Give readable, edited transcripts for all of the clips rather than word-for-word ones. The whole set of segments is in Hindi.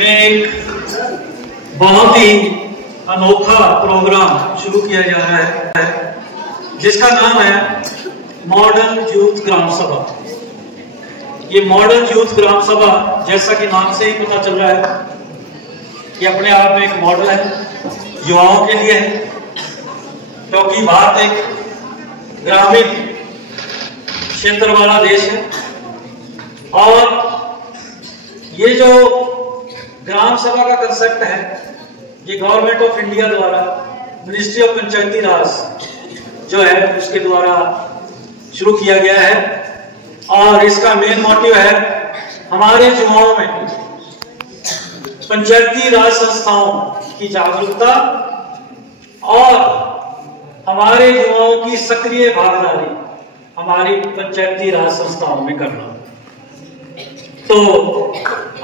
में एक बहुत ही अनोखा प्रोग्राम शुरू किया जा रहा है जिसका नाम है मॉडर्न यूथ ग्राम सभा। ये मॉडर्न यूथ ग्राम सभा जैसा कि नाम से ही पता चल रहा है कि अपने आप में एक मॉडल है, युवाओं के लिए है, क्योंकि भारत एक ग्रामीण क्षेत्र वाला देश है और ये जो ग्राम सभा का कंसेप्ट है ये गवर्नमेंट ऑफ इंडिया द्वारा मिनिस्ट्री ऑफ पंचायती राज जो है उसके द्वारा शुरू किया गया है और इसका मेन मोटिव है हमारे युवाओं में पंचायती राज संस्थाओं की जागरूकता और हमारे युवाओं की सक्रिय भागीदारी हमारी पंचायती राज संस्थाओं में करना। तो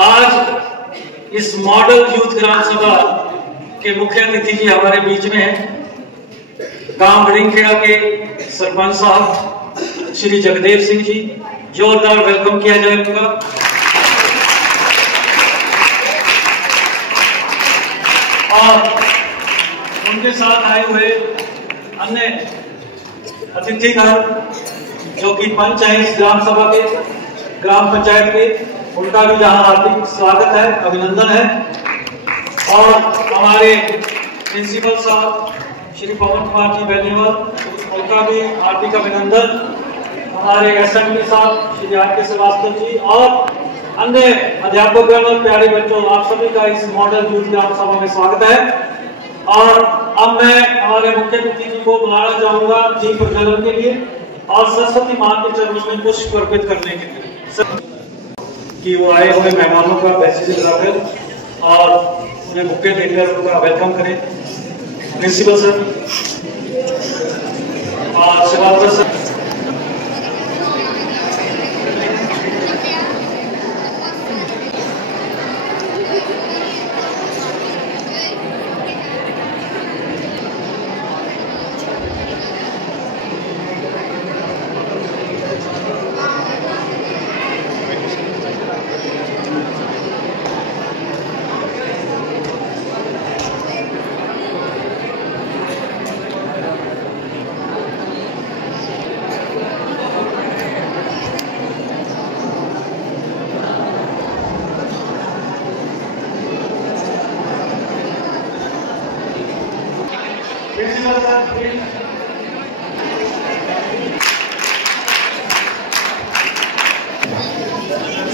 आज इस मॉडल यूथ ग्राम सभा के मुख्य अतिथि जी हमारे बीच में हैं गांव बड़िंगखेड़ा के सरपंच साहब श्री जगदेव सिंह जी। जोरदार वेलकम किया जाए उनका। और उनके साथ आए हुए अन्य अतिथिगण जो कि पंच हैं इस ग्राम सभा के, ग्राम पंचायत के, उनका भी जहां हार्दिक स्वागत है, अभिनंदन है। और हमारे प्रिंसिपल साहब श्री पवन कुमार जी बेनीवाल, उनका भी हार्दिक अभिनंदन। हमारे एसएमडी साहब श्री आर के श्रीवास्तव जी और अन्य अध्यापकगण और प्यारे बच्चों, आप सभी का इस मॉडल यूथ ग्राम सभा में स्वागत है। और अब मैं हमारे मुख्य अतिथि जी को बुलाना चाहूंगा जी प्रज्वलन के लिए और सरस्वती मां के चरणों में पुष्प अर्पित करने के लिए कि वो आए हुए मेहमानों का बैसेज लगाकर और उन्हें बुके देकर उनका वेलकम करें। प्रिंसिपल सर और शिवाकर सर।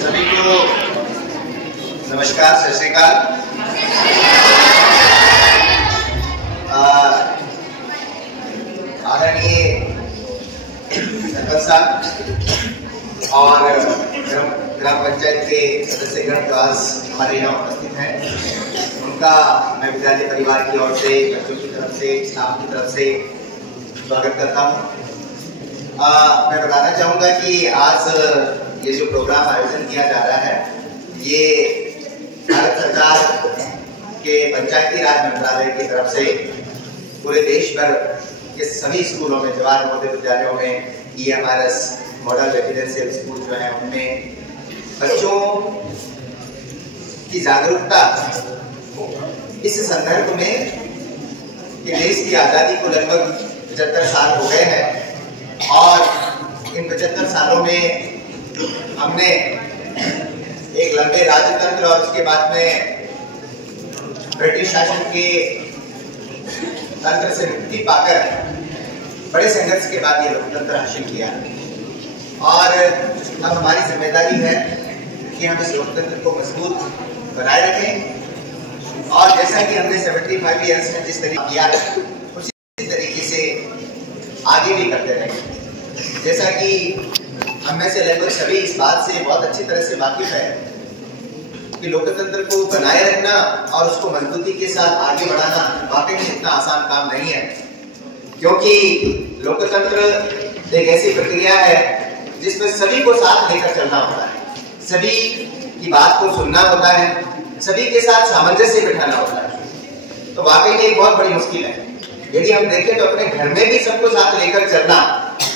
सभी को नमस्कार, सत श्री अकाल। आदरणीय सरपंच साहब और ग्राम पंचायत के सदस्यगण खास हमारे यहाँ उपस्थित हैं, उनका मैं विद्यालय परिवार की ओर से, बच्चों की तरफ से, स्टाफ की तरफ से स्वागत करता हूँ। मैं बताना चाहूँगा कि आज ये जो प्रोग्राम आयोजन किया जा रहा है ये भारत सरकार के पंचायती राज मंत्रालय की तरफ से पूरे देश भर के सभी स्कूलों में, जवाहर नवोदय विद्यालयों में, EMRS मॉडल रेजिडेंशियल स्कूल जो है उनमें बच्चों की जागरूकता इस संदर्भ में कि देश की आज़ादी को लगभग 75 साल हो गए हैं और इन 75 सालों में हमने एक लंबे राजतंत्र और उसके बाद में ब्रिटिश शासन के तंत्र से मुक्ति पाकर बड़े संघर्ष के बाद ये लोकतंत्र हासिल किया और अब हमारी जिम्मेदारी है कि हम इस लोकतंत्र को मजबूत बनाए रखें और जैसा कि हमने 75 ईयर्स में जिस तरीके किया है उसी तरीके से आगे भी करते रहें। जैसा कि हम में से लगभग सभी इस बात से बहुत अच्छी तरह से वाकिफ है कि लोकतंत्र को बनाए रखना और उसको मजबूती के साथ आगे बढ़ाना वाकई में इतना आसान काम नहीं है, क्योंकि लोकतंत्र एक ऐसी प्रक्रिया है जिसमें सभी को साथ लेकर चलना होता है, सभी की बात को सुनना होता है, सभी के साथ सामंजस्य बिठाना होता है। तो वाकई में एक बहुत बड़ी मुश्किल है। यदि हम देखें तो अपने घर में भी सबको साथ लेकर चलना,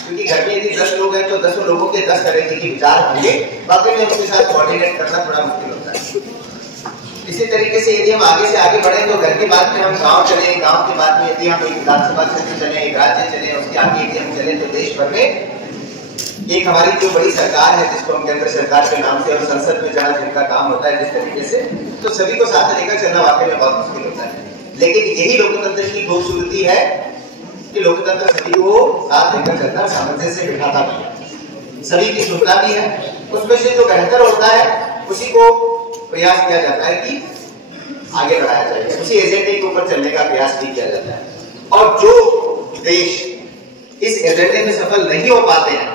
क्योंकि घर में यदि 10 लोग हैं तो 10 लोगों के 10 तरह के विचार होंगे, वाकई में उसके साथ कोऑर्डिनेट करना थोड़ा मुश्किल होता है। इसी तरीके से यदि हम आगे से आगे बढ़े तो घर की बात में हम गांव चले, गांव की बात में यदि हम एक विधानसभा क्षेत्र चले, एक राज्य चले, उसके आगे यदि हम चले तो देश भर में एक हमारी जो बड़ी सरकार है जिसको हम केंद्र सरकार के नाम से और संसद में जहाँ जिनका काम होता है जिस तरीके से, तो सभी को साथ लेकर चलना वाकई में बहुत मुश्किल होता है। लेकिन यही लोकतंत्र की खूबसूरती है कि लोकतंत्र सभी को साथ लेकर चलता, सामंजस्य से बिठाता भी है, सभी की सुनता भी है, उसमें से जो बेहतर होता है उसी को प्रयास किया जाता है कि आगे बढ़ाया जाए, उसी एजेंडे के ऊपर चलने का प्रयास भी किया जाता है। और जो देश इस एजेंडे में सफल नहीं हो पाते हैं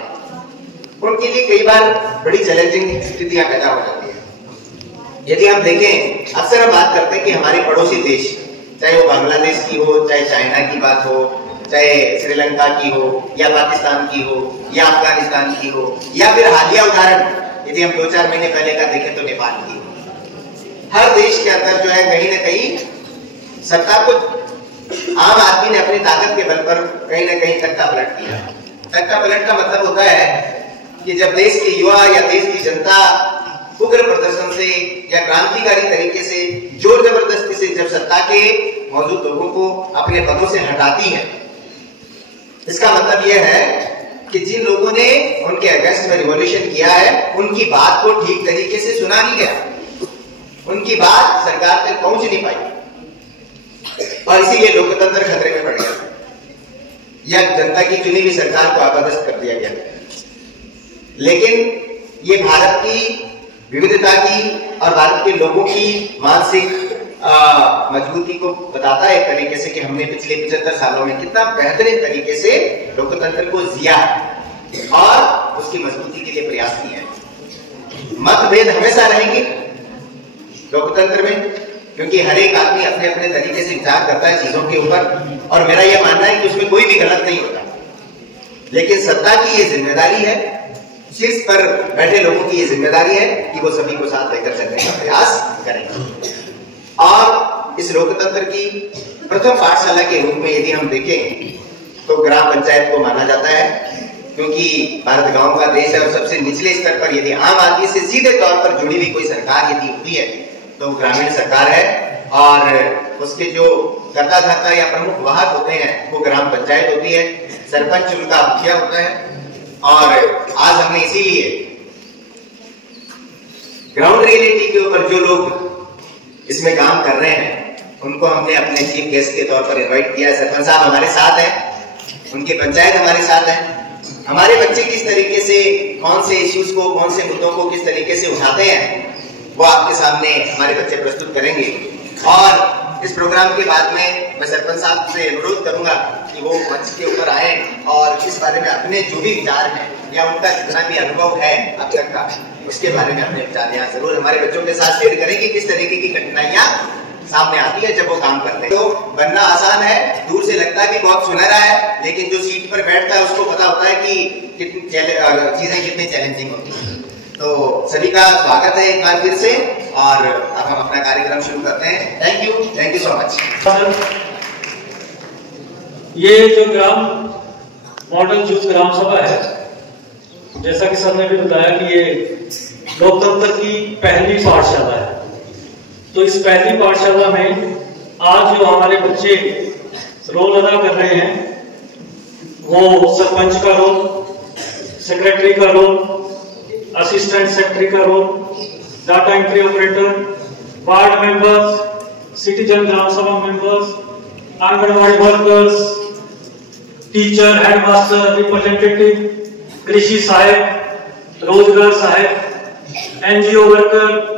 उनके लिए कई बार बड़ी चैलेंजिंग स्थितियां पैदा हो जाती है। यदि हम देखें, अक्सर हम बात करते हैं कि हमारे पड़ोसी देश, चाहे वो बांग्लादेश की हो, चाहे चाइना की बात हो, चाहे श्रीलंका की हो, या पाकिस्तान की हो, या अफगानिस्तान की हो, या फिर हालिया उदाहरण यदि हम 2-4 महीने पहले का देखें तो नेपाल की हो। हर देश के अंदर जो है कहीं ना कहीं सत्ता को आम आदमी ने अपनी ताकत के बल पर कहीं ना कहीं तख्ता पलट किया। तख्ता पलट का मतलब होता है कि जब देश के युवा या देश की जनता उग्र प्रदर्शन से या क्रांतिकारी तरीके से जोर जबरदस्ती से जब सत्ता के मौजूद लोगों को अपने पदों से हटाती है, इसका मतलब यह है कि जिन लोगों ने उनके अगेंस्ट में रिवॉल्यूशन किया है उनकी बात को ठीक तरीके से सुना नहीं गया, उनकी बात सरकार तक पहुंच नहीं पाई और इसीलिए लोकतंत्र खतरे में पड़ गया या जनता की चुनी हुई सरकार को अपदस्थ कर दिया गया। लेकिन ये भारत की विविधता की और भारत के लोगों की मानसिक मजबूती को बताता है एक तरीके से कि हमने पिछले 75 सालों में कितना बेहतरीन तरीके से लोकतंत्र को जिया है और उसकी मजबूती के लिए प्रयास किए हैं। मतभेद हमेशा रहेंगे लोकतंत्र में, क्योंकि हर एक आदमी अपने अपने तरीके से विचार करता है चीजों के ऊपर और मेरा यह मानना है कि उसमें कोई भी गलत नहीं होता। लेकिन सत्ता की ये जिम्मेदारी है, शीर्ष पर बैठे लोगों की ये जिम्मेदारी है कि वो सभी को साथ लेकर चलने का प्रयास करें। और इस लोकतंत्र की प्रथम पाठशाला के रूप में यदि हम देखें तो ग्राम पंचायत को माना जाता है, क्योंकि भारत गांव का देश है और सबसे निचले स्तर पर यदि आम आदमी से सीधे तौर पर जुड़ी हुई कोई सरकार यदि होती है तो ग्रामीण सरकार है और उसके जो कर्ता धर्ता या प्रमुख वाहक होते हैं वो ग्राम पंचायत होती है, सरपंच उनका मुखिया होता है। और आज हमने इसीलिए ग्राउंड रियलिटी के ऊपर जो लोग इसमें काम कर रहे हैं उनको हमने अपने चीफ गेस्ट के तौर पर इनवाइट किया है। सरपंच साहब हमारे साथ हैं, उनकी पंचायत हमारे साथ है। हमारे बच्चे किस तरीके से कौन से इश्यूज को, कौन से मुद्दों को किस तरीके से उठाते हैं वो आपके सामने हमारे बच्चे प्रस्तुत करेंगे। और इस प्रोग्राम के बाद में मैं सरपंच साहब से अनुरोध करूंगा कि वो मंच के ऊपर आए और इस बारे में अपने जो भी विचार हैं या उनका जितना भी अनुभव है अब तक का उसके बारे में अपने विचार यहाँ जरूर हमारे बच्चों के साथ शेयर करें कि किस तरीके की कठिनाइयां सामने आती है जब वो काम करते हैं। तो बनना आसान है, दूर से लगता है कि बहुत सुनहरा है, लेकिन जो सीट पर बैठता है उसको पता होता है कि कितनी चीजें कितनी चैलेंजिंग होती है। तो सभी का स्वागत है एक बार फिर से और अब हम अपना कार्यक्रम शुरू करते हैं। Thank you so much. ये जो ग्राम मॉडल यूथ ग्राम सभा है, जैसा कि सर ने भी बताया कि ये लोकतंत्र की पहली पाठशाला है। तो इस पहली पाठशाला में आज जो हमारे बच्चे रोल अदा कर रहे हैं वो सरपंच का रोल, सेक्रेटरी का रोल, असिस्टेंट सेक्रेटरी का role, data entry operator, ward members, citizen gram sabha members, anganwadi workers, teacher, headmaster, representative, कृषि सहायक, रोजगार सहायक, NGO worker,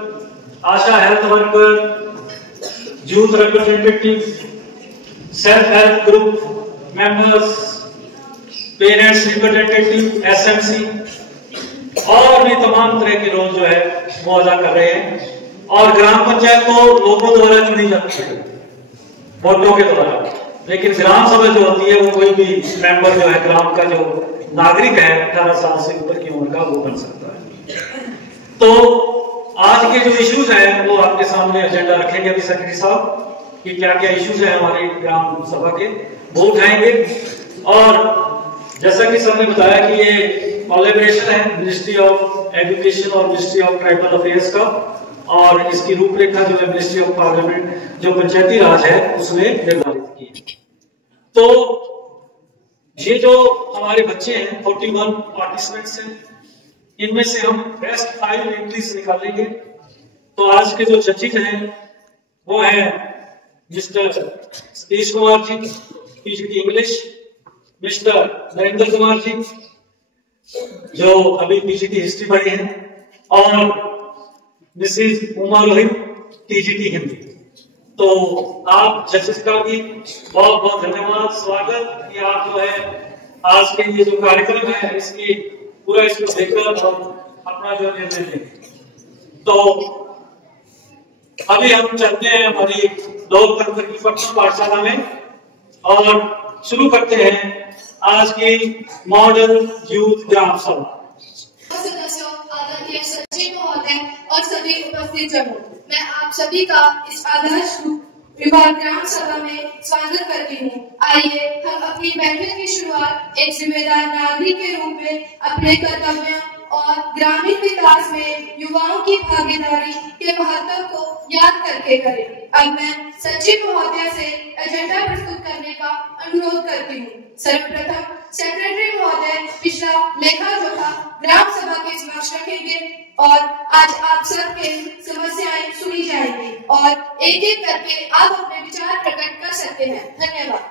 ASHA health worker, youth representative, self help group members, parents representative, SMC और भी तमाम तरह के रोल जो है वो अदा कर रहे हैं। और ग्राम पंचायत तो लोगों द्वारा चुनी जाती है वोटों के द्वारा, लेकिन ग्राम सभा जो होती है वो कोई भी मेंबर जो है ग्राम का जो नागरिक है 18 साल से ऊपर की उम्र का वो बन सकता है। तो आज के जो इश्यूज हैं वो आपके सामने एजेंडा रखेंगे अभी सेक्रेटरी साहब कि क्या क्या इश्यूज हैं हमारी ग्राम सभा के, वो उठाएंगे। और जैसा कि सर ने बताया कि ये कोलैबोरेशन है मिनिस्ट्री ऑफ एजुकेशन और मिनिस्ट्री ऑफ ट्राइबल अफेयर्स का, और इसकी रूपरेखा जो है मिनिस्ट्री ऑफ पार्लियामेंट जो पंचायती राज है उसने निर्धारित की है। तो ये जो हमारे बच्चे हैं 41 पार्टिसिपेंट्स हैं, इनमें से हम बेस्ट 5 एंट्रीज निकालेंगे। तो आज के जो जजेस हैं वो है Mr Satish Kumar ji PGT English, Mr Narendra Kumar ji जो अभी पीजीटी हिस्ट्री पढ़े हैं, और मिसेज उमा रोहित टीजीटी हिंदी। तो आप जजेस का भी बहुत बहुत धन्यवाद, स्वागत कि आप जो है आज के ये जो कार्यक्रम है इसकी पूरा इसको देखकर और अपना जो निर्णय लें। तो अभी हम चलते हैं हमारी लोकतंत्र की पठन पाठशाला में और शुरू करते हैं आज की मॉडल यूथ ग्राम सभा। सदस्यों, आदरणीय सचिव महोदय और सभी उपस्थित जनों, मैं आप सभी का इस आदर्श विभाग ग्राम सभा में स्वागत करती हूँ। आइए हम अपनी बैठक की शुरुआत एक जिम्मेदार नागरिक के रूप में अपने कर्तव्यों और ग्रामीण विकास में युवाओं की भागीदारी के महत्व को याद करके करें। अब मैं सचिव महोदय से एजेंडा प्रस्तुत करने का अनुरोध करती हूँ। सर्वप्रथम सेक्रेटरी महोदय पिछला लेखा जोखा ग्राम सभा के समक्ष रखेंगे और आज आप सबके समस्याएं सुनी जाएंगी और एक एक करके आप अपने विचार प्रकट कर सकते हैं। धन्यवाद।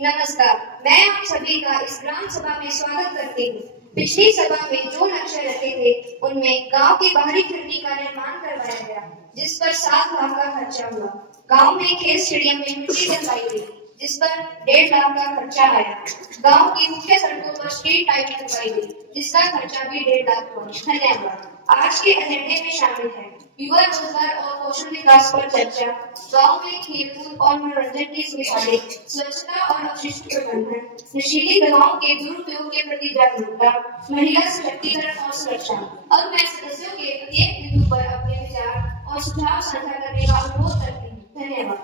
नमस्कार, मैं आप सभी का इस ग्राम सभा में स्वागत करती हूँ। पिछली सभा में जो लक्ष्य रखे थे उनमें गांव की बाहरी खिड़की का निर्माण करवाया गया, जिस पर 7 लाख का खर्चा हुआ। गांव में खेत स्टेडियम में मिट्टी डलवाई गई, जिस पर 1.5 लाख का खर्चा आया। गांव की मुख्य सड़कों पर स्ट्रीट लाइट लगवाई गई, जिसका खर्चा भी 1.5 लाख हुआ। धन्यवाद। आज के एजेंडे में शामिल है युवा रोजगार और कौशल विकास पर चर्चा, गांव में खेलकूद और मनोरंजन की सुविधाएं, स्वच्छता और अपशिष्ट प्रबंधन, नशीली दवाओं के दुरुपयोग के प्रति जागरूकता, महिला सशक्तिकरण और सुरक्षा। अब मैं सदस्यों के प्रत्येक बिंदु पर अपने विचार और सुझाव साझा करने का अनुरोध करती हूँ। धन्यवाद।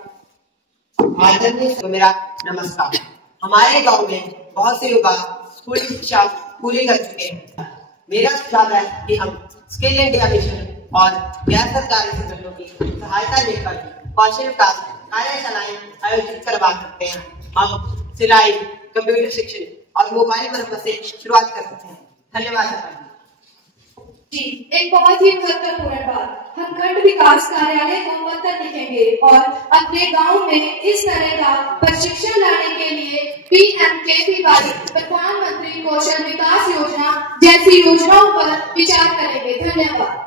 आदरणीय मेरा नमस्कार। हमारे गांव में बहुत से युवा स्कूली शिक्षा पूरी कर चुके हैं। मेरा सुझाव है कि हम स्किल इंडिया मिशन और गैर सरकारी संगठनों की सहायता लेकर कौशल विकास कार्यशालाएं आयोजित करवा सकते हैं। हम सिलाई, कंप्यूटर शिक्षण और मोबाइल मरम्मत से शुरुआत कर सकते हैं। धन्यवाद जी। एक बहुत ही महत्वपूर्ण बात, हम खंड विकास कार्यालय को पत्र लिखेंगे और अपने गांव में इस तरह का प्रशिक्षण लाने के लिए PMKVY प्रधानमंत्री कौशल विकास योजना जैसी योजनाओं पर विचार करेंगे। धन्यवाद।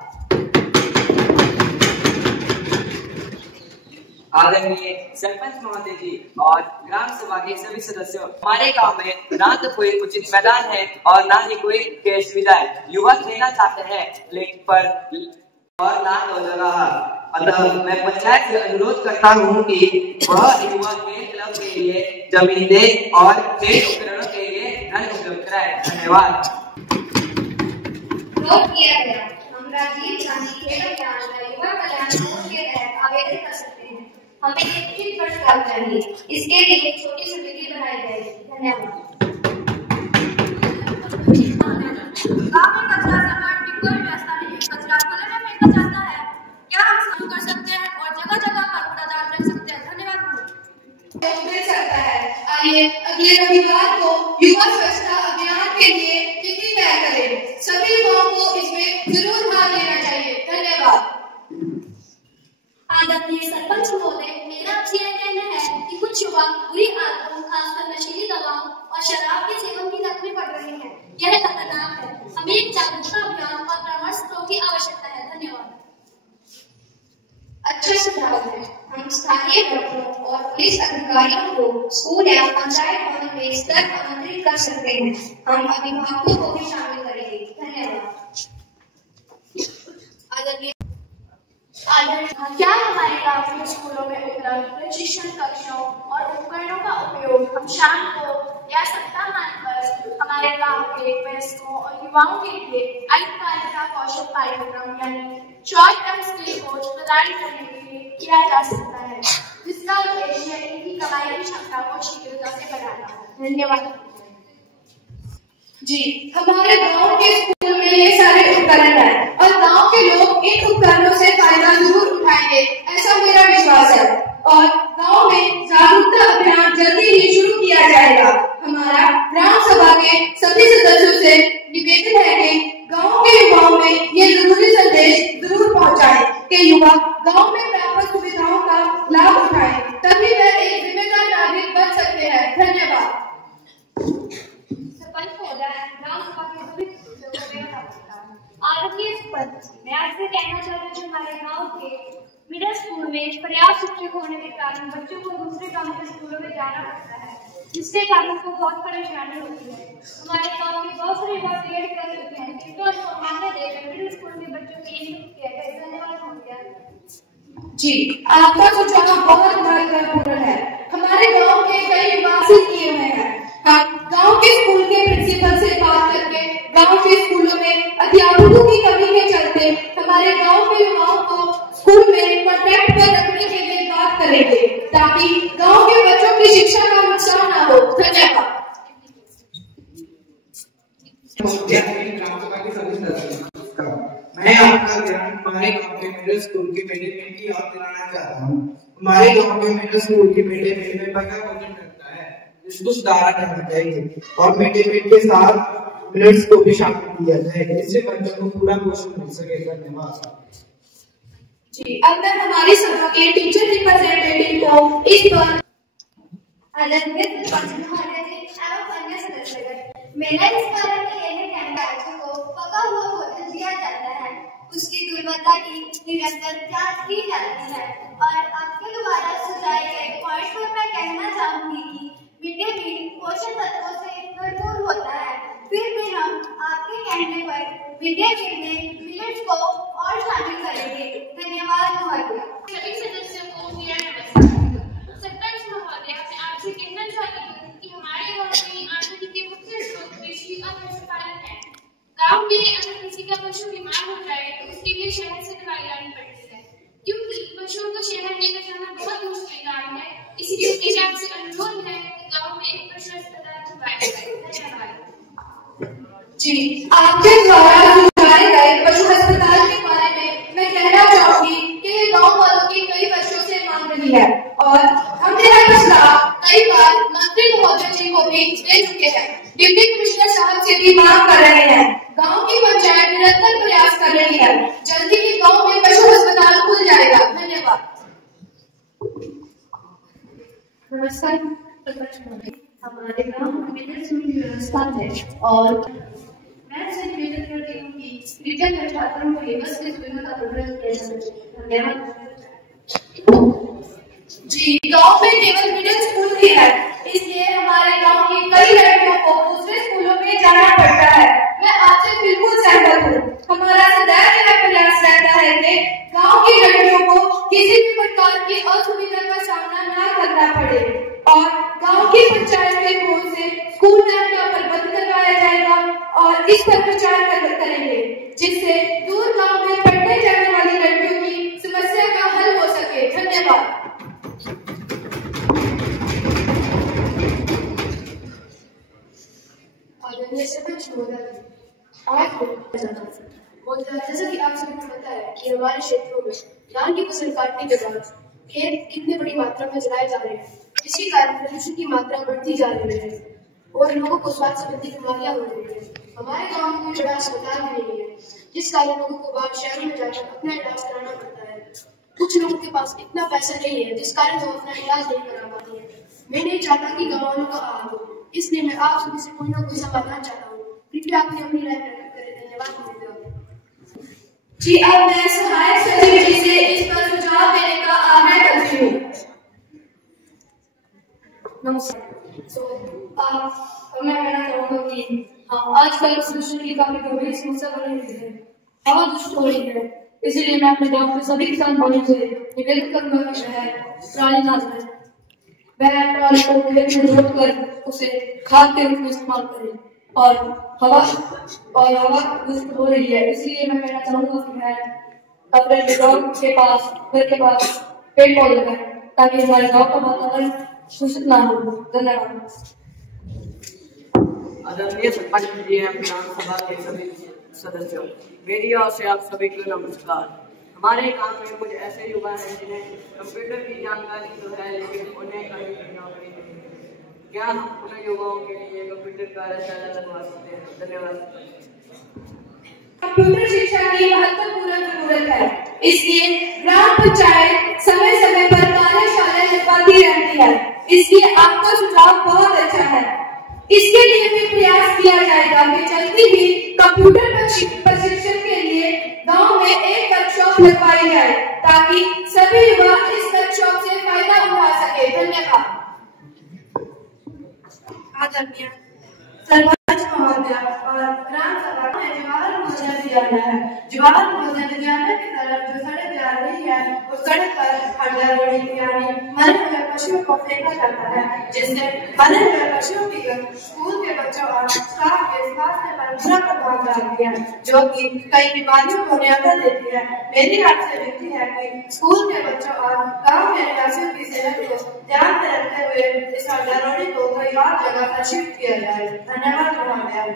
आदरणीय सरपंच महोदय जी और ग्राम सभा के सभी सदस्यों, हमारे गांव में ना तो कोई उचित मैदान है और ना ही कोई खेल सुविधा है। युवा खेलना चाहते हैं लेकिन पर और ना तो जगह। अतः मैं पंचायत से अनुरोध करता हूं कि वह युवा खेल क्लब के लिए जमीन दे और खेल उपकरणों के लिए धन उपलब्ध कराए। धन्यवाद। किया गया। हम राजीव गांधी खेल अभियान युवा कल्याण कोष के तहत आवेदन कर सकते हैं। हमें एक उचित प्रस्ताव चाहिए, इसके लिए एक छोटी समिति बनाई जाएगी। धन्यवाद। गांव में कचरा संकट की कोई व्यवस्था नहीं है। कचरा खुले में फेंका जाता है। क्या हम शुरू कर सकते हैं और जगह जगह पर कूड़ादान रख सकते हैं? धन्यवाद। मिल सकता है। आइए अगले रविवार को युवा स्वच्छता अभियान के लिए तिथि तय करें। सभी युवाओं को इसमें जरूर भाग लेना चाहिए। धन्यवाद। आदरणीय सरपंच महोदय, मेरा आपसे यह कहना है कि कुछ युवा बुरी आदतों, खासकर नशीली दवाओं और शराब के सेवन की लत में पड़ रहे हैं। यह खतरनाक है। हमें एक जागरूकता अभियान और परामर्श की आवश्यकता है। धन्यवाद। अच्छा सुझाव है। हम स्थानीय डॉक्टरों और पुलिस अधिकारियों को स्कूल या पंचायत भवन में स्तर आमंत्रित कर सकते हैं। हम अभिभावकों को भी शामिल करेंगे। धन्यवाद। क्या हमारे गांव के स्कूलों में उपलब्ध प्रशिक्षण कक्षों और उपकरणों का उपयोग हम शाम को या सप्ताहांत पर हमारे गांव के वयस्कों और युवाओं के लिए अल्पकालिक कौशल कार्यक्रम यानी शॉर्ट टर्म स्किल कोर्स प्रदान करने के लिए किया जा सकता है, जिसका उद्देश्य इनकी कमाई की क्षमता को शीघ्रता से बढ़ाना है। धन्यवाद। जी, हमारे गांव के स्कूल में ये सारे उपकरण हैं और गांव के लोग इन उपकरणों सभी सदस्यों से निवेदन है कि गांव के युवाओं में ये जरूरी संदेश जरूर पहुंचाएं कि युवा गांव में प्राप्त सुविधाओं का लाभ उठाएं, तभी वे एक जिम्मेदार नागरिक बन सकते हैं। धन्यवाद। सरपंच महोदय, ग्राम सभा के सभी सदस्यों को मेरा नमस्कार। आदरणीय सरपंच, मैं आपसे कहना चाहती हूँ कि हमारे गांव के मिडिल स्कूल में पर्याप्त शिक्षक होने के कारण बच्चों को दूसरे गांव के स्कूलों में जाना पड़ता है, जिसके कारण उनको बहुत परेशानी होती है। हमारे गांव में बहुत सारे युवा बीएड कर चुके हैं, जिनको सम्मान देकर मिडिल स्कूल के बच्चों की नियुक्ति किया गया। धन्यवाद महोदय। जी, आपका सुझाव बहुत महत्वपूर्ण है। हमारे गांव के कई युवा हासिल किए हुए हैं। हम गांव के स्कूल के प्रिंसिपल से बात करके गांव के स्कूलों में अध्यापकों की कमी के चलते हमारे गांव के युवाओं को स्कूल में कॉन्ट्रैक्ट पर रखने के लिए बात करेंगे, ताकि गांव के बच्चों की शिक्षा का नुकसान न हो। धन्यवाद। मैं आपका ध्यान हमारे गांव के मिडिल स्कूल के मिड डे मील की ओर दिलाना चाहता हूँ। हमारे गांव के मिडिल स्कूल के मिड डे मील में पका भोजन करता है, जिसको सुधारा जाना चाहिए और मिड डे मील के साथ मिलेट्स को भी शामिल किया जाए, जिससे बच्चों को पूरा पोषण मिल सके। धन्यवाद। जी, अब मैं हमारी सभा के टीचर रिप्रेजेंटेटिव को इस पर मेरा इस बारे में यह कहना है कि को पका हुआ भोजन दिया जाता है, उसकी गुणवत्ता की निरंतर जांच की जाती है। और आपके द्वारा सुझाए गए पॉइंट पर मैं कहना चाहूंगी कि मिड डे मील पोषण तत्वों से भरपूर होता है, फिर भी हम आपके कहने पर मिड डे मील में मिलेट्स को और शामिल करेंगे। धन्यवाद महोदय। सभी सदस्यों को मेरा नमस्कार। सरपंच महोदय, आपसे कहना चाहती हूँ कि हमारे गांव में आमदनी के मुख्य स्रोत कृषि और पशुपालन है। गांव में अगर किसी का पशु बीमार हो जाए तो उसके लिए शहर से दवाई लानी पड़ती है, क्योंकि पशुओं को शहर लेकर जाना बहुत मुश्किल काम है। इसलिए मेरा आपसे अनुरोध है कि गांव में एक पशु अस्पताल खुलवाया जाए। धन्यवाद। जी, आपके द्वारा सुझाए गए पशु अस्पताल के बारे में मैं कहना चाहूंगी कि गांव वालों की कई वर्षों से मांग रही है और हमने यह प्रस्ताव कई बार मंत्री महोदय जी को भी दे चुके हैं। डिप्टी कमिश्नर साहब से भी मांग कर रहे हैं। गांव की पंचायत निरंतर प्रयास कर रही है। जल्दी ही गांव में पशु अस्पताल खुल जाएगा। धन्यवाद। नमस्कार सरपंच महोदय, हमारे गांव में मिडिल स्कूल की व्यवस्था है और मैं आपसे निवेदन करती हूँ कि विद्यार्थी छात्रों को बस की सुविधा का प्रबंध किया जाए। धन्यवाद। जी, गांव में केवल मिडिल स्कूल ही है, इसलिए हमारे गांव की कई लड़कियों को दूसरे स्कूलों में जाना पड़ता है। मैं आपसे बिल्कुल सहमत हूँ। हमारा सदैव यह प्रयास रहता है कि गांव की लड़कियों को किसी भी प्रकार की असुविधा का सामना न करना पड़े और गांव की पंचायत के ओर से स्कूल वैन का प्रबंध करवाया जाएगा और इस पर विचार करेंगे, जिससे दूर गांव में पढ़ने जाने वाली लड़कियों की समस्या का हल हो सके। धन्यवाद। जैसा कि आप सभी को पता है कि हमारे क्षेत्रों में धान की फसल काटने के बाद खेत कितने बड़ी मात्रा में जलाए जा रहे हैं, जिसके कारण प्रदूषण की मात्रा बढ़ती जा रही है और लोगों को स्वास्थ्य संबंधी बीमारियां हो रही है। हमारे गांव में कोई बड़ा अस्पताल भी नहीं है, जिस कारण लोगों को बाहर शहरों में जाकर अपना इलाज कराना पड़ता है। कुछ लोगों के पास इतना पैसा नहीं है जिस कारण वो अपना इलाज नहीं करा पाते हैं। मैं नहीं चाहता कि गाँव वालों का हाल हो, इसलिए मैं आप सभी से कोई ना कोई समाधान चाहता हूँ। कृपया आपने अपनी राय प्रकट करें। धन्यवाद। जी, अब मैं सहायक सचिव जी से इस पर सुझाव देने का आग्रह करती हूँ। नमस्कार। मैं कहना चाहूँगा कि आजकल प्रदूषण की काफी गंभीर समस्या बन रही है। हवा दूषित हो रही है, इसीलिए मैं अपने गांव के सभी किसान भाइयों से निवेदन करूंगा कि पराली ना जलाएं। वह पराली को खेत में जोतकर उसे खाद के रूप में इस्तेमाल करें और हवा दूषित हो रही है, इसलिए मैं कहना चाहूंगा कि मैं अपने गांव के पास घर के पास पेड़ पौधे लगाएं ताकि हमारे गांव का वातावरण दूषित ना हो। धन्यवाद। आदरणीय सरपंच जी एवं ग्राम सभा के सभी सदस्यों, मेरी ओर से आप सभी को नमस्कार। हमारे गांव में कुछ ऐसे युवा हैं जिन्हें कंप्यूटर की जानकारी तो है, लेकिन उन्हें कहीं नौकरी नहीं है। क्या हम अपने युवाओं के लिए कंप्यूटर कार्यशाला लगवा सकते हैं? धन्यवाद। कंप्यूटर शिक्षा की महत्वपूर्ण जरूरत है, इसलिए ग्राम पंचायत समय समय पर कार्यशालाएं लगवाती रहती है। इसलिए आपका सुझाव बहुत अच्छा है। इसके लिए भी प्रयास किया जाएगा कि जल्दी ही कंप्यूटर प्रशिक्षण के लिए गांव में एक वर्कशॉप लगवाई जाए ताकि सभी युवा इस वर्कशॉप से फायदा उठा सके। धन्यवाद। आदरणीय सरपंच महोदय और ग्राम सभा में जवाहर नवोदय विद्यालय है। जवाहर नवोदय विद्यालय की तरफ जो सड़क जा रही है उस सड़क पर हड्डा रोड़ी यानी मरे हुए पशुओं को फेंका जाता है, जिससे मरे हुए पशुओं की स्कूल के बच्चों और स्टाफ के स्वास्थ्य पर बुरा प्रभाव डालती है, जो कि कई बीमारियों को न्योता देती है। मेरी आपसे विनती है कि स्कूल के बच्चों और गाँव के निवासियों की सेहत को ध्यान में रखते हुए इस हड्डा रोड़ी को कोई और जगह प्रशिक्षित किया जाए। धन्यवाद महोदय।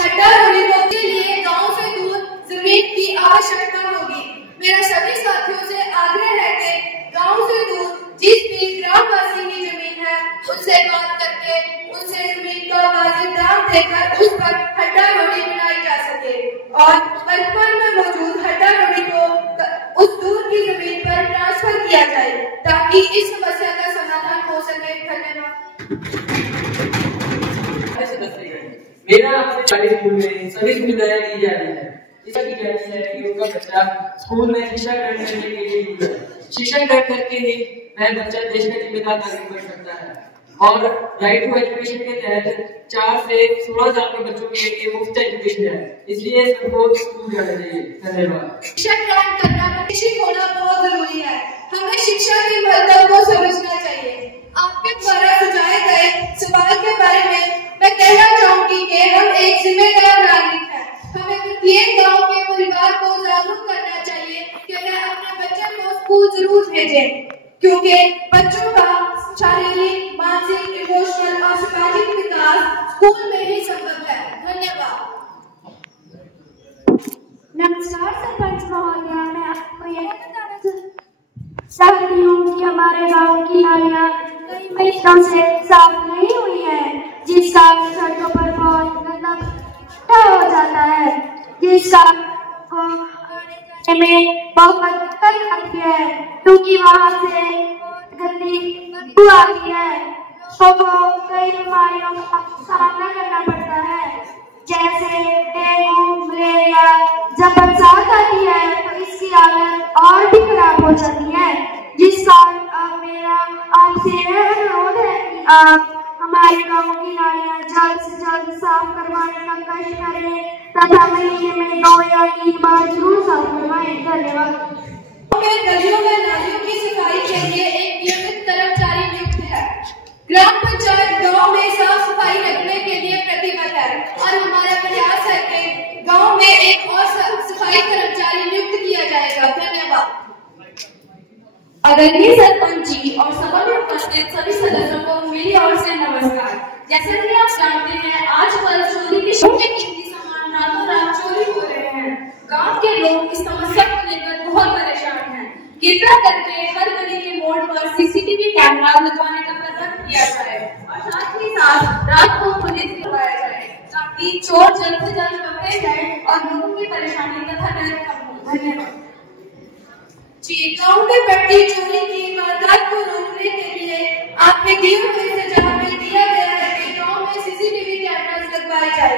हड्डा रोड़ी के लिए गांव से दूर जमीन की आवश्यकता होगी। मेरा सभी साथियों से आग्रह है कि गांव से दूर जिस भी ग्रामवासी की जमीन है उससे बात करके उससे जमीन का वाजिब दाम देकर उस पर हड्डा रोड़ी बनाई जा सके और वर्तमान में मौजूद हड्डा रोड़ी को उस दूर की जमीन पर ट्रांसफर किया जाए ताकि इस समस्या का समाधान हो सके। धन्यवाद। मेरा सरकारी स्कूल में सभी सुविधाएं दी जा रही है। इसका की जाती है कि उनका बच्चा स्कूल में शिक्षा ग्रहण करने के लिए शिक्षा ग्रहण करके ही वह बच्चा देश का जिम्मेदार नागरिक बन सकता है। और राइट टू एजुकेशन के तहत 4 से 16 साल के बच्चों के लिए मुफ्त एजुकेशन है, इसलिए सबको स्कूल जाना चाहिए। धन्यवाद। शिक्षा ग्रहण करना शिक्षित होना बहुत जरूरी है। हमें शिक्षा के महत्व को समझना चाहिए। आपके द्वारा सुझाए गए सवाल के बारे में मैं कहना चाहूंगी कि हम एक जिम्मेदार नागरिक हैं। हमें प्रत्येक गांव के परिवार को जागरूक करना चाहिए कि वह अपने बच्चों को स्कूल जरूर भेजें, क्योंकि बच्चों का शारीरिक, मानसिक, इमोशनल और सामाजिक विकास स्कूल में ही संभव है। धन्यवाद। नमस्कार सरपंच महोदय, मैं आपको यह बताना चाहती हूँ कि हमारे गांव की नालियाँ कई महीनों से साफ नहीं हुई है, जिसका सड़कों पर बहुत गंदा हो जाता है, जिसका को आने जाने में बहुत दिक्कत आती है, क्योंकि वहाँ से गंदी बदबू आती है। लोगों को कई बीमारियों का सामना करना पड़ता है, जैसे डेंगू, मलेरिया। जब बरसात आती है तो इसकी हालत और भी खराब हो जाती है, जिस कारण मेरा आपसे अनुरोध है कि आप हमारे गांव की नालियां जल्द से जल्द साफ करवाने का कष्ट करें तथा महीने में 2 या 3 बार जरूर साफ करवाएं। धन्यवाद। गलियों में नालियों की सफाई के लिए एक नियमित कर्मचारी नियुक्त है। ग्राम पंचायत गांव में साफ सफाई रखने के लिए प्रतिबद्ध है और हमारा प्रयास है कि गांव में एक और सफाई कर्मचारी नियुक्त किया जाएगा। धन्यवाद। आदरणीय सरपंच जी और सभा में उपस्थित सभी सदस्यों को मेरी ओर से नमस्कार। जैसा कि आप जानते हैं, आजकल चोरी के कीमती सामान रातों रात चोरी हो रहे हैं। गांव के लोग इस समस्या को लेकर बहुत परेशान हैं। कृपया करके हर गली के मोड़ पर सीसीटीवी कैमरा लगवाने का प्रबंध किया जाए और साथ ही साथ रात को पुलिस बुलाया जाए ताकि चोर जल्द से जल्द पकड़े जाए और लोगों की परेशानी तथा डर कम हो। धन्यवाद। गांव में बढ़ती चोरी की वारदात को रोकने के लिए आपके दिए हुए सुझाव में दिया गया है कि गांव में सीसीटीवी कैमरास लगवाए जाए।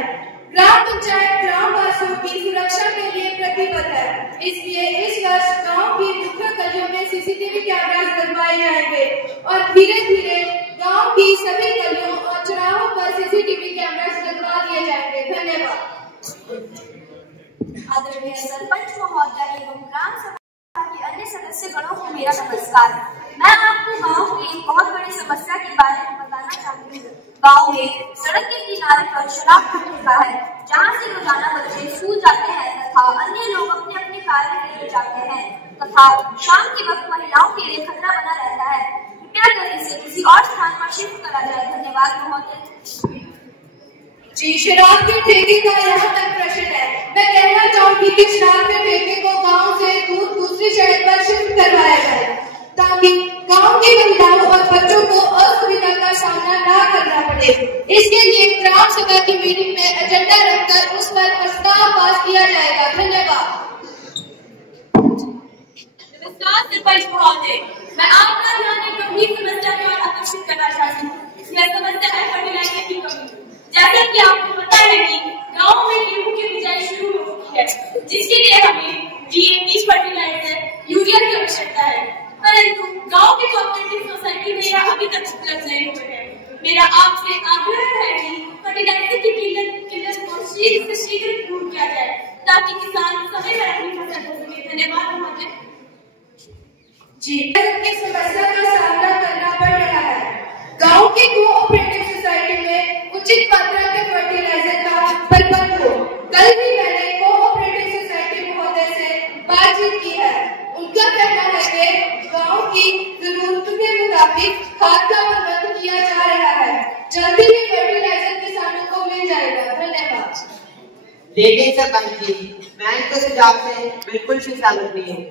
ग्राम पंचायत ग्रामवासियों की सुरक्षा के लिए प्रतिबद्ध है, इसलिए इस वर्ष गांव की मुख्य गलियों में सीसीटीवी कैमरास लगवाए जाएंगे और धीरे धीरे गांव की सभी गलियों और चौराहों पर सीसीटीवी कैमरास लगवा दिए जाएंगे। धन्यवाद। आदरणीय सरपंच महोदय एवं ग्राम सभा के अन्य सदस्य गणों को मेरा नमस्कार। मैं आपको गांव की एक बहुत बड़ी समस्या के बारे में बताना चाहती हूँ। गांव में सड़क के किनारे पर शराब ठेका है, जहाँ से रोजाना बच्चे स्कूल जाते हैं तथा अन्य लोग अपने अपने कार्य के लिए जाते हैं तथा शाम के वक्त महिलाओं के लिए खतरा बना रहता है। कृपया कर इसे किसी और स्थान पर शिफ्ट करा जाए। धन्यवाद महोदय। जी, शराब के ठेके का यहाँ तक प्रश्न है। मैं कहना चाहूंगी कि शराब के ठेके को गांव से दूर दूसरी सड़क पर शिफ्ट करवाया जाए ताकि गांव की महिलाओं और बच्चों को असुविधा का सामना न करना पड़े। इसके लिए ग्राम सभा की मीटिंग में एजेंडा रखकर उस पर प्रस्ताव पास किया जाएगा। धन्यवाद। नमस्कार सरपंच महोदय, मैं आपका ध्यान एक गंभीर समस्या की ओर आकर्षित करना चाहती हूँ। यह समस्या है फर्टिलाइजर की कमी। जैसा कि आपको पता है कि गाँव में गेहूं की बिजाई शुरू हो चुकी है, जिसके लिए हमें डीएपी फर्टिलाइजर, यूरिया की आवश्यकता है, परंतु गांव की कोऑपरेटिव सोसाइटी में यह अभी तक उपलब्ध नहीं हुए हैं। मेरा आपसे आग्रह है कि फर्टिलाइजर की किल्लत को शीघ्र से शीघ्र दूर किया जाए ताकि किसान समय पर अपनी फसल बो सके। धन्यवाद महोदय। जी, की समस्या का सामना करना पड़ रहा है। गांव की कोऑपरेटिव सोसाइटी में उचित मात्रा में फर्टिलाइजर का प्रबंध हो। कल भी मैंने कोऑपरेटिव सोसाइटी महोदय से बातचीत की है। उनका कहना है कि गांव की जरूरतों के मुताबिक खाद का प्रबंध किया जा रहा है। जल्दी ही फर्टिलाइजर किसानों को मिल जाएगा। धन्यवाद। लेकिन सरपंच जी, मैं इनके सुझाव से बिल्कुल भी सहमत नहीं हूँ।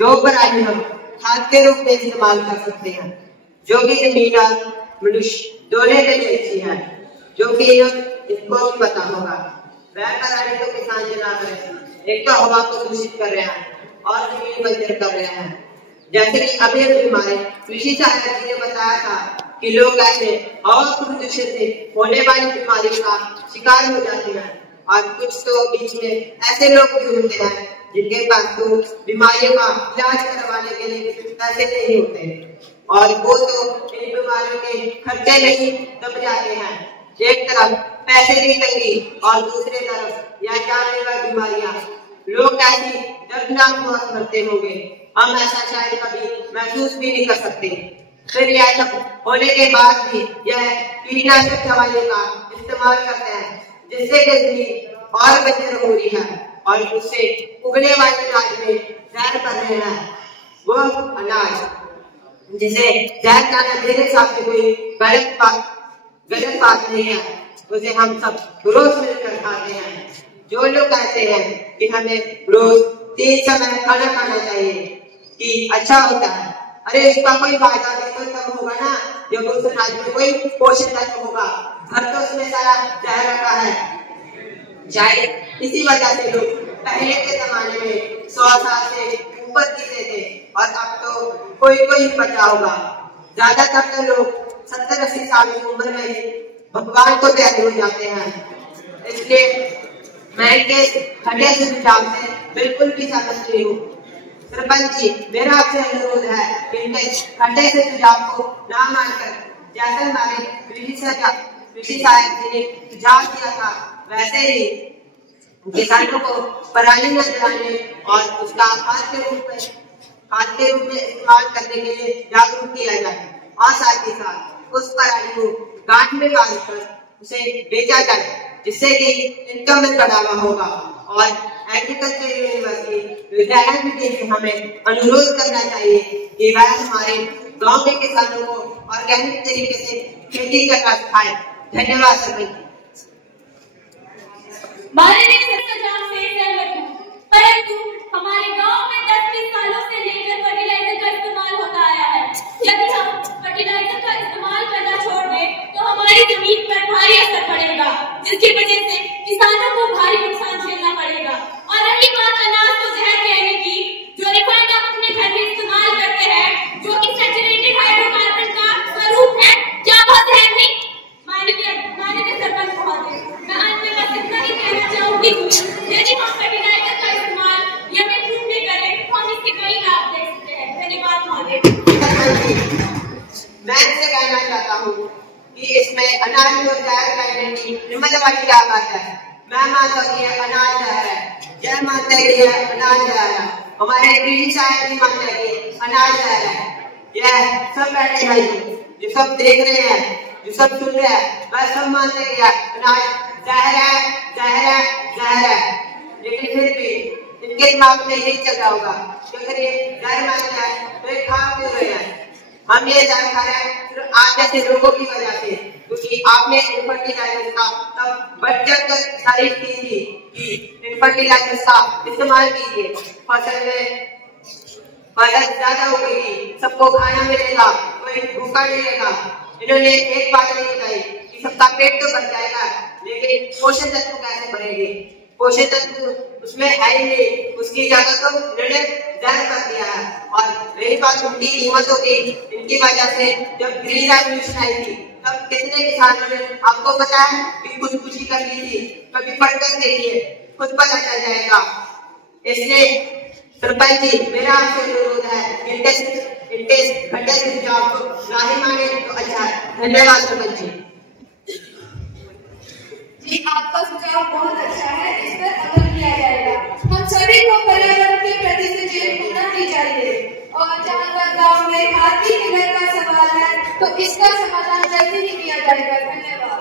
जो पराली हम खाद के रूप में इस्तेमाल कर सकते हैं, जो कि जमीन और मनुष्य दोनों के लिए अच्छी है, जो कि इनको भी पता होगा। वह पराली तो किसान जला रहे, एक तो हवा को दूषित कर रहे हैं और जमीन बंजर कर रहे हैं। जैसे कि अभी हमारे कृषि सहायक जी ने बताया था कि लोग ऐसे हवा प्रदूषण से होने वाली बीमारियों का शिकार हो जाते हैं, और कुछ तो बीच में ऐसे लोग भी होते हैं जिनके पास तो बीमारियों का इलाज करवाने के लिए पैसे नहीं होते, और वो तो इन बीमारियों के खर्चे नहीं दब जाते हैं। एक तरफ पैसे की तंगी और दूसरी तरफ यह जानलेवा बीमारियां। लोग ऐसी दर्दनाक मौत मरते होंगे, हम ऐसा शायद कभी महसूस भी नहीं कर सकते। फिर यह सब होने के बाद भी यह कीटनाशक दवाइयों का इस्तेमाल करते हैं, जिससे कि जमीन और बंजर हो रही है और उससे उगने वाले अनाज में जहर कर रहे हैं। वो अनाज जिसे जहर खाना मेरे हिसाब से कोई गलत बात नहीं है, उसे हम सब रोज मिलकर खाते हैं। जो लोग कहते हैं कि हमें रोज 3 समय खाना खाना चाहिए कि अच्छा होता है, अरे इसका कोई फायदा नहीं तो तब होगा ना जब उस अनाज में कोई पोषक तत्व होगा। घर तो उसमें सारा जहर रखा है। शायद इसी वजह से लोग पहले के जमाने में 100 साल से ऊपर जीते थे, और अब तो कोई बचा होगा। ज्यादातर तो लोग 70-80 साल की उम्र में ही भगवान को प्यारे हो जाते हैं। इसलिए मैं इनके घटिया से सुझाव से बिल्कुल भी सहमत नहीं हूँ। सरपंच जी, मेरा आपसे अनुरोध है कि इनके घटिया से सुझाव को ना मानकर जैसे हमारे कृषि सहायक जी ने सुझाव दिया था, वैसे ही किसानों को पराली न जलाने और उसका खाद के रूप में इस्तेमाल करने के लिए जागरूक किया जाए, और साथ ही साथ उस पराली को गांठ में बांधकर उसे बेचा जाए, जिससे कि इनकम में बढ़ावा होगा। और एग्रीकल्चर यूनिवर्सिटी विद्यालय में से हमें अनुरोध करना चाहिए कि वह हमारे गांव के किसानों को ऑर्गेनिक तरीके से खेती करना सिखाए। धन्यवाद सरपंच। परंतु हमारे गांव में 10-20 सालों से लेकर फर्टिलाइजर का इस्तेमाल होता आया है। यदि हम फर्टिलाइजर का इस्तेमाल करना छोड़ दें तो हमारी जमीन पर भारी असर पड़ेगा, जिसकी वजह से किसानों को भारी नुकसान झेलना पड़ेगा। और रही बात अनाज को जहर कहने की, जो रिफाइंड आप अपने घर में इस्तेमाल करते हैं, जो कि सैचुरेटेड हाइड्रोकार्बन का स्वरूप है, क्या वह जहर नहीं? माननीय सरपंच महोदय, मैं अंत में बस इतना ही कहना चाहूंगी, यदि हम फर्टिलाइजर का इस्तेमाल नियमित रूप में करें तो हम इसके कई लाभ ले सकते हैं। धन्यवाद महोदय। मैं इससे कहना चाहता हूँ कि इसमें अनाज को जहर कहने की हिम्मत वाली क्या बात है। मैं मानता हूँ कि यह अनाज जहर है, यह मानता है कि यह अनाज जहर है, हमारे कृषि सहायक भी मानते हैं कि अनाज जहर है। यह सब बैठे भाई जो सब देख रहे हैं, जो सब सुन रहे हैं, वह सब मानते हैं कि अनाज जहर है, लेकिन फिर भी इनके दिमाग में यही चल रहा होगा कि अगर ये जहर मानते हैं तो ये खा क्यों रहे हैं। हम ये जहर खा रहे हैं सिर्फ आप जैसे लोगों की वजह से, क्योंकि आपने फर्टिलाइजर का तब बढ़-चढ़ कर तारीफ की थी कि फर्टिलाइजर का इस्तेमाल कीजिए, फसल में मदद ज्यादा होगी, सबको खाना मिलेगा, कोई भूखा नहीं रहेगा। इन्होंने एक बात नहीं बताई कि सबका पेट तो भर जाएगा, लेकिन पोषण तत्व कैसे बढ़ेंगे? पोषण तत्व उसमें है ही नहीं, उसकी जगह तो इन्होंने ज़हर कर दिया है। और रही बात उनकी कीमतों की, इनकी वजह से जब ग्रीन रेवोल्यूशन आई थी तब कितने किसानों ने, आपको पता है, कि खुदकुशी कर ली थी। कभी पढ़कर देखिए, खुद पता चल जाएगा। इसलिए सरपंच जी, मेरा आपसे अनुरोध है, इनके खड्डे सुझाव को ना ही माने तो अच्छा है। धन्यवाद सरपंच जी। जी, आपका सुझाव बहुत अच्छा है, इस पर अमल किया जाएगा। हम सभी को पर्यावरण के प्रति सचेत होना ही चाहिए। और जहाँ तक गाँव में हाथी के घर का सवाल है, तो इसका समाधान जल्दी ही किया जाएगा। धन्यवाद।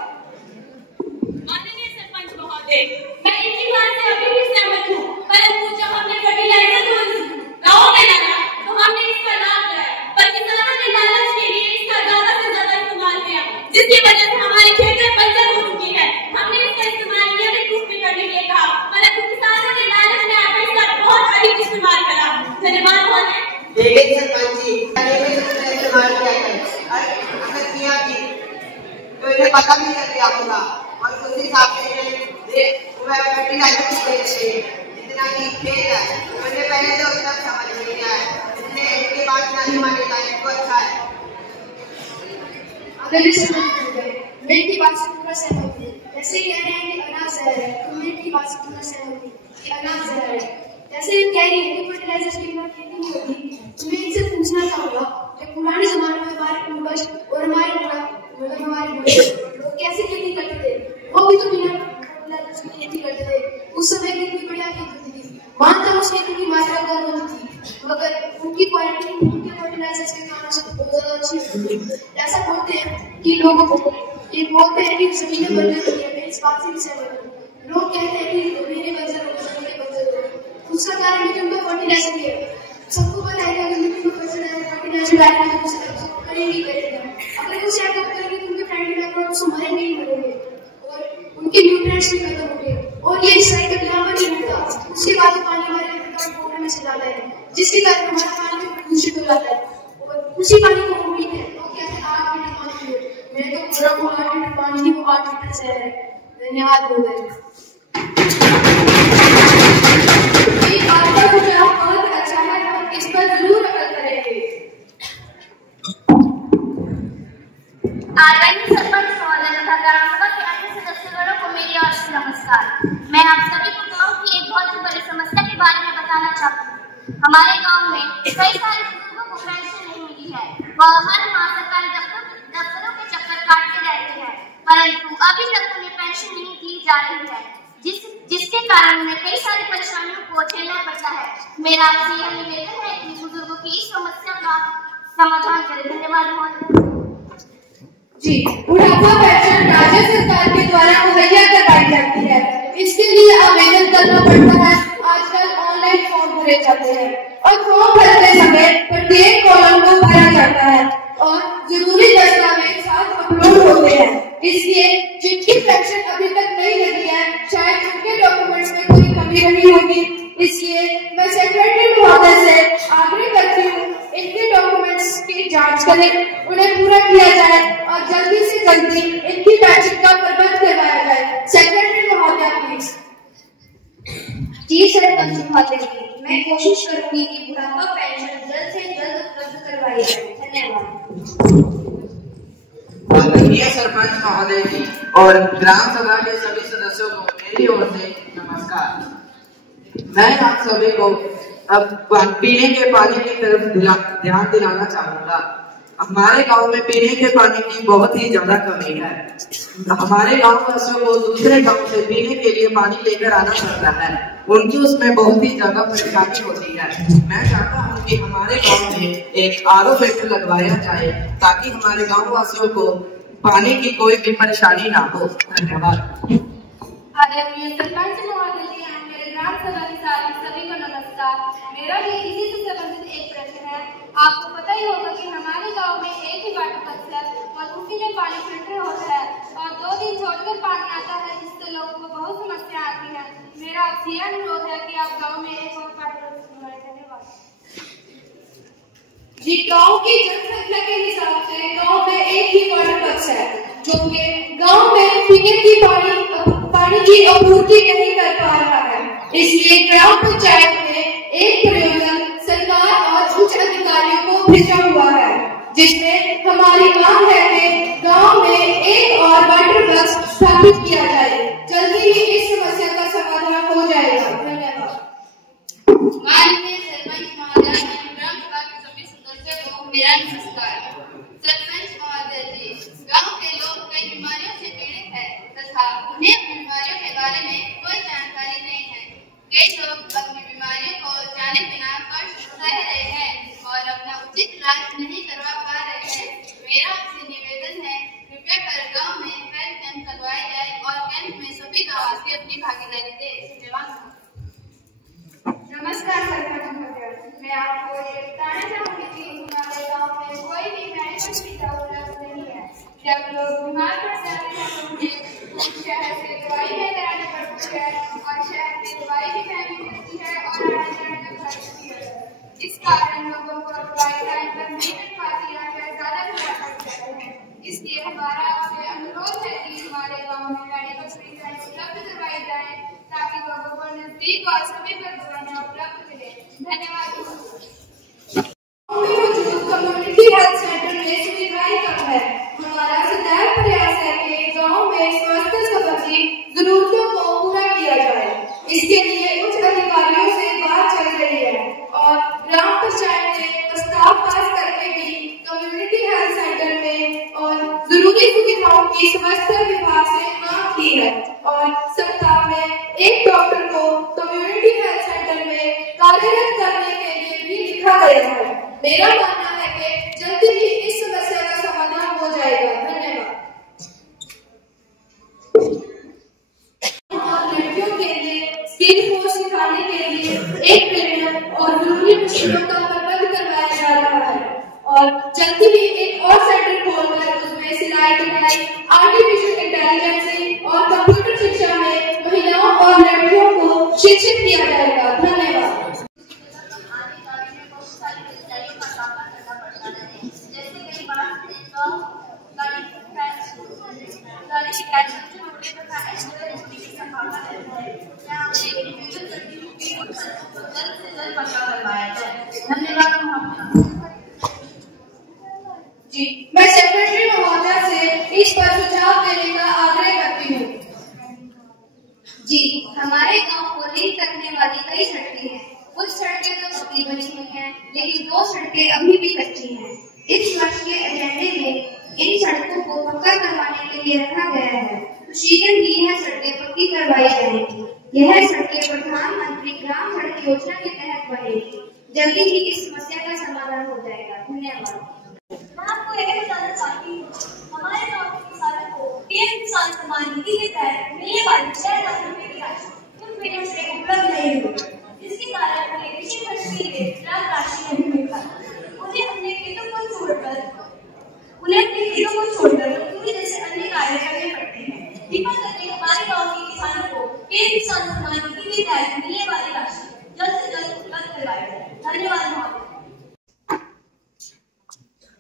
माननीय सरपंच महोदय, मैं इनकी बात से अभी भी सहमत हूँ, परंतु जब हमने फर्टिलाइजर गाँव में लाया तो हमने इसका लाभ लिया, पर किसानों ने लालच के लिए इसका ज्यादा से ज्यादा इस्तेमाल किया, जिसकी वजह से हमारी खेतें बंजर हो चुकी है। हमने इसका इस्तेमाल नियमित रूप में करने के लिए कहा, परंतु किसानों ने लालच में आकर इसका बहुत अधिक इस्तेमाल करा। धन्यवाद महोदय। लेकिन सरपंच जी, इस्तेमाल किया है, अगर किया भी तो इन्हें पता भी लग गया होगा, और उस हिसाब से जितना की खेल है, मैंने पहले तो तब समझ नहीं आया, इसलिए इसके बाद नहीं मानेगा, इसको अच्छा है। मैं की बात से पूरा सहमत हूँ। जैसे कह रहे हैं कि अनाज जहर है, तो मैं की बात से पूरा सहमत हूँ कि अनाज जहर है। जैसे कह रही है कि फर्टिलाइजर की बिना खेती नहीं होती, तो मैं इनसे पूछना चाहूँगा, जब पुराने जमाने में हमारे पूर्वज और हमारे लोग कैसे खेती करते थे? वो भी तो बिना फर्टिलाइजर की खेती करते थे। उस समय कितनी बढ़िया खेती होती थी, मानता हूँ उसकी कितनी मात्रा कम होती थी, मगर उनकी क्वालिटी उनके फर्टिलाइजर्स के कारण से बहुत ज्यादा अच्छी होती है। ऐसा बोलते हैं कि लोगों को ये बोलते हैं कि जमीनें बंजर होती है, मैं इस बात से भी सहमत हूँ। लोग कहते हैं कि जमीनें बंजर हो गई, उसका कारण है कि उनका फर्टिलाइजर है। सबको पता है कि अगर मिट्टी में फर्टिलाइजर डालेंगे तो उससे करेंगे अगर उसे आप करेंगे तो उनके फ्रेंड माइक्रोब्स मरेंगे ही मरेंगे, और उनके न्यूट्रिएंट्स भी खत्म होंगे, और ये रिसाइकल यहाँ पर नहीं होता। उसके बाद पानी हमारे पोखर में चला जाता है, जिसके कारण हमारा पानी प्रदूषित हो जाता है, और उसी पानी को हम पीते हैं। लोग कहते हैं 8 लीटर पानी पियो, मैं तो पूरा को 8 लीटर पानी नहीं, वो 8 लीटर जहर है। धन्यवाद महोदय। आपका सुझाव बहुत अच्छा है, हम इस पर जरूर अमल करेंगे। आदरणीय सरपंच महोदय तथा ग्राम सभा के अन्य सदस्यगणों को मेरी ओर से नमस्कार। मैं आप सभी को गाँव की एक बहुत ही बड़ी समस्या के बारे में बताना चाहती हूँ। हमारे गाँव में कई सारे बुजुर्गों को पेंशन नहीं मिली है, वह हर माह सरकारी दफ्तरों के चक्कर काटते रहते हैं, परंतु अभी तक उन्हें पेंशन नहीं दी जा रही है, जिसके कारण उन्हें कई सारी परेशानियों को झेलना पड़ता है। मेरा आपसे यह निवेदन है कि बुजुर्गों की इस समस्या का समाधान करें। धन्यवाद महोदय। जी, बुढ़ापा पेंशन राज्य सरकार के द्वारा मुहैया करवाई जाती है। इसके लिए आवेदन करना पड़ता है। आजकल ऑनलाइन फॉर्म भरे जाते हैं, और फॉर्म भरते समय प्रत्येक कॉलम को भरा जाता है, और जरूरी दस्तावेज साथ अपलोड होते हैं। इसलिए जिनकी पेंशन अभी तक नहीं लगी है, शायद उनके डॉक्यूमेंट्स में कोई कमी रही होगी। इसलिए मैं सेक्रेटरी महोदय से आग्रह करती हूँ, इनके डॉक्यूमेंट्स की जांच करें, उन्हें पूरा किया जाए, और जल्दी से जल्दी इनकी पेंशन का प्रबंध करवाया जाए। सेक्रेटरी महोदय प्लीज। जी सरपंच महोदय, मैं कोशिश करूंगी कि बुढ़ापा पेंशन जल्द से जल्द उपलब्ध करवाई जाए। धन्यवाद। माननीय सरपंच महोदय जी और ग्राम सभा के सभी सदस्यों को मेरी ओर से नमस्कार। मैं आप सभी को अब पीने के पानी की तरफ ध्यान दिलाना चाहूंगा। हमारे गांव में पीने के पानी की बहुत ही ज्यादा कमी है। हमारे गांव वासियों को दूसरे गांव से पीने के लिए पानी लेकर आना पड़ता है, उनकी उसमें बहुत ही ज्यादा परेशानी होती है। मैं चाहता हूं कि हमारे गांव में एक आरओ फिल्टर लगवाया जाए, ताकि हमारे गांव वासियों को पानी की कोई भी परेशानी ना हो। धन्यवाद। आदरणीय सरपंच महोदय जी, मेरे ग्राम सभा के सभी को नमस्कार। मेरा भी इसी से संबंधित एक प्रश्न है। आपको पता ही होगा कि हमारे गांव में एक ही वाटर बक्स है, और उसी में पानी फिल्टर होता है, और 2 दिन छोड़कर पानी आता है, जिससे लोगों को बहुत समस्या आती है। मेरा आपसे यह अनुरोध है कि आप गाँव में एक और वाटर बक्स बनवाएं। धन्यवाद। जी, गांव की जनसंख्या के हिसाब से गांव में एक ही वाटर वर्क्स है जो कि गांव में पीने की पानी की आपूर्ति नहीं कर पा रहा है। इसलिए ग्राम पंचायत ने एक प्रयोजन सरकार और उच्च अधिकारियों को भेजा हुआ है, जिसमें हमारी मांग है कि गांव में एक और वाटर वर्क्स स्थापित किया जाए। जल्दी ही इस समस्या का समाधान हो जाएगा। धन्यवाद। माननीय सरपंच महोदय, ग्राम सभा के सभी सदस्यों को मेरा नमस्कार। सरपंच महोदय जी, गांव के लोग कई बीमारियों से पीड़ित हैं तथा उन्हें उन बीमारियों के बारे में कोई जानकारी नहीं है। कई लोग अपनी बीमारियों को जाने बिना कष्ट सह रहे हैं और अपना उचित इलाज नहीं करवा पा रहे हैं। मेरा आपसे निवेदन है, कृपया कर गाँव में हेल्थ कैंप लगवाया जाए और कैंप में सभी गाँववासी अपनी भागीदारी दे। धन्यवाद। नमस्कार सरपंच महोदय, मैं आपको ये बताना चाहूंगी कि हमारे गांव में कोई भी मेडिकल सुविधा उपलब्ध नहीं है। जब लोग बीमार पड़ जाते हैं तो उन्हें शहर से दवाई लेकर आनी पड़ती है और शहर से दवाई भी महंगी मिलती है और आने जाने का खर्च भी होता है। इस कारण लोगों को दवाई टाइम पर नहीं मिल पाती या फिर ज्यादा खर्च पड़ जाते हैं। इसलिए हमारा आपसे अनुरोध है कि हमारे गाँव में मेडिकल सुविधाएं उपलब्ध करवाई जाए ताकि लोगों को नजदीक और समय पर दवाइयां उपलब्ध मिले। धन्यवाद। कम्युनिटी हेल्थ सेंटर में सुविधाएं कम है। हमारा सदैव प्रयास है कि गांव में स्वास्थ्य संबंधी जरूरतों को पूरा किया जाए। इसके लिए उच्च अधिकारियों से बात चल रही है और ग्राम पंचायत ने प्रस्ताव पास करके भी कम्युनिटी हेल्थ सेंटर में और जरूरी सुविधाओं की स्वास्थ्य विभाग से मांग की है और सप्ताह में एक डॉक्टर को कम्युनिटी हेल्थ सेंटर में कार्यरत करने के लिए भी लिखा गया है। मेरा मानना है कि जल्दी ही इस समस्या का समाधान हो जाएगा। धन्यवाद। और लड़कियों के लिए स्किल कोर्स सिखाने के लिए एक ट्रेनर और जरूरी मशीनों का प्रबंध करवाया जा रहा है और जल्दी ही एक और सेंटर खोलकर उसमें सिलाई कढ़ाई, आर्टिफिशियल इंटेलिजेंस और कंप्यूटर शिक्षा में महिलाओं और लड़कियों को शिक्षित किया जाएगा। धन्यवाद। जी, मैं सेक्रेटरी महोदय से इस पर सुझाव देने का आग्रह करती हूँ। जी, हमारे गांव को लिंक करने वाली कई सड़कें हैं। कुछ सड़कें तो पक्की बनी हुई हैं, लेकिन 2 सड़कें अभी भी कच्ची हैं। इस वर्ष के एजेंडे में इन सड़कों को पक्का करवाने के लिए रखा गया है। तो शीघ्र ही यह सड़कें पक्की करवाई जाएंगी। यह सड़कें प्रधानमंत्री ग्राम सड़क योजना के तहत बनेगी। जल्दी ही इस समस्या का समाधान हो जाएगा। धन्यवाद। मैं आपको यह बताना चाहती हूँ, हमारे गाँव के किसानों को पीएम किसान सम्मान निधि के तहत मिलने वाली 6 लाख रुपए की राशि कुछ महीनों से उपलब्ध नहीं हुई। इसके कारण उन्हें कृषि खर्च के लिए पर्याप्त राशि नहीं मिल पाती। उन्हें अपने खेतों को छोड़कर पूरी तरह से अन्य कार्य करने पड़ते हैं। कृपा करके हमारे गाँव के किसानों को पीएम किसान सम्मान निधि के तहत मिलने वाली राशि जल्द से जल्द उपलब्ध करवाई जाए। धन्यवाद महोदय।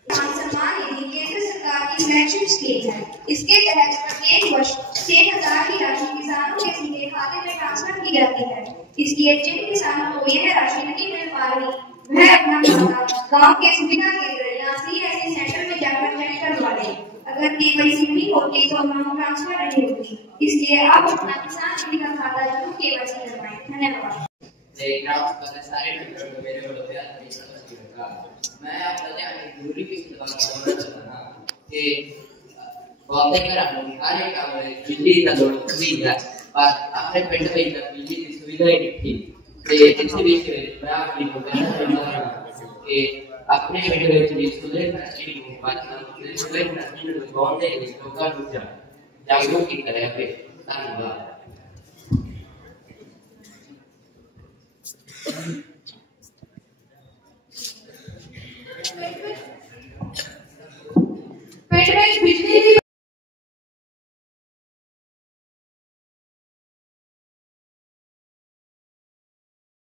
किसान सम्मान निधि केंद्र सरकार की मैचिंग स्कीम है। इसके तहत प्रत्येक वर्ष 6,000 की राशि किसानों के सीधे खाते में ट्रांसफर की जाती है। इसलिए जिन किसानों को यह राशि नहीं मिल पा रही, वह अपना खाता गाँव के सुविधा केंद्र या CSC सेंटर में जाकर चेक करवा लें। अगर KYC नहीं होती तो अमाउंट ट्रांसफर नहीं होती। इसलिए आप अपना किसान सुविधा खाता जरूर KYC करवाएं। धन्यवाद। सारे मेरे मैं आपका ध्यान एक जरूरी की बात करना चाहता हूं कि वादे कराने हर एक काम में बिजली का लोड हुई है और अपने पिंड में बिजली की सुविधा नहीं थी। तो इसी बीच मैं आपकी कहना चाहूंगा कि अपने पिंड में बिजली सुविधा फैसिलिटी को बात करना सुविधा फैसिलिटी को गांव के लोगों को जागरूक की तरह पे धन्यवाद।